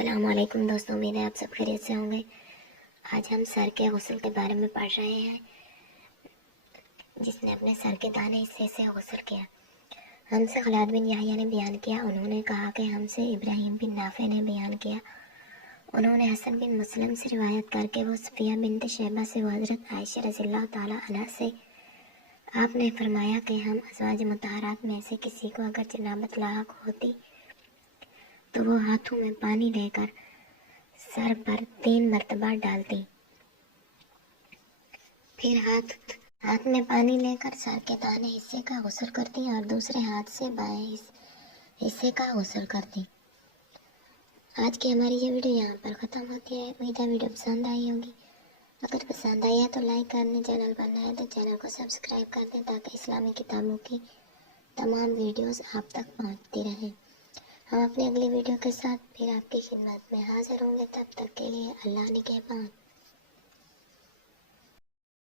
السلام علیکم دوستوں، امید ہے آپ سب خیریت سے ہوں گے۔ آج ہم سر کے غسل کے بارے میں پڑھ رہے ہیں، جس نے اپنے سر کے دانے حصے سے غسل کیا۔ ہم سے خلاد بن یحییٰ نے بیان کیا، انہوں نے کہا کہ ہم سے ابراہیم بن نافع نے بیان کیا، انہوں نے حسن بن مسلم سے روایت کر کے وہ صفیہ بنت شیبہ سے وہ حضرت عائشہ رضی اللہ تعالیٰ عنہ سے آپ نے فرمایا کہ ہم ازواج مطہرات میں سے کسی کو اگر جنابت لاحق ہوتی تو وہ ہاتھوں میں پانی لے کر سر پر 3 مرتبہ ڈالتی، پھر ہاتھ میں پانی لے کر سر کے دانے حصے کا غسل کرتی اور دوسرے ہاتھ سے بائیں حصے کا غسل کرتی۔ آج کی ہماری یہ ویڈیو یہاں پر ختم ہوتی ہے۔ امید ہے ویڈیو پسند آئی ہوگی۔ اگر پسند آئی ہے تو لائک کر دیں، چینل پر نئے تو چینل کو سبسکرائب کر دیں تاکہ اسلامی کتابوں کی تمام ویڈیوز آپ تک پہنچتی رہیں۔ ہم اپنی اگلی ویڈیو کے ساتھ پھر آپ کی خدمت میں حاضر ہوں گے، تب تک کے لیے اللہ نگہبان۔